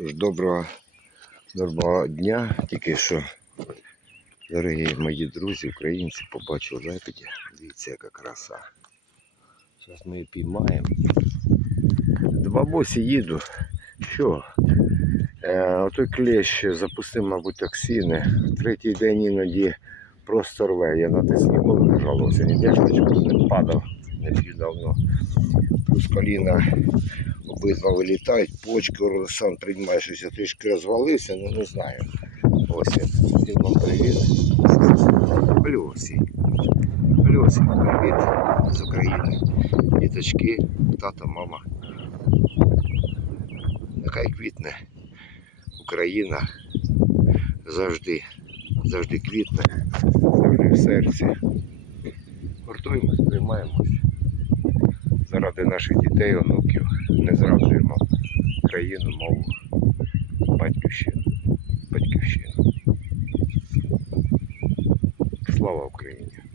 Що ж, доброго, доброго дня. Тільки що, дорогі мої друзі, українці, побачив лебедя. Дивіться, яка краса. Зараз ми її піймаємо. До бабусі їду. Що? Е, отой клещ запустив, мабуть, токсини. Третій день іноді просто рве. Я на тиск ніколи не жалувався. Ні дяжечку не падав, не п'ю давно. Плюс коліна обидва вилітають, почки сам приймає щось, я трішки розвалився, ну не знаю. Ось. Всім вам привіт. Плюсі. Плюсі, привіт з України. Діточки, тато, мама. Нехай квітне Україна завжди, завжди квітне, завжди в серці. Гуртуємось, тримаємось заради наших дітей, онуків не зраджуємо країну, мову, батьківщину. Батьківщину. Слава Україні!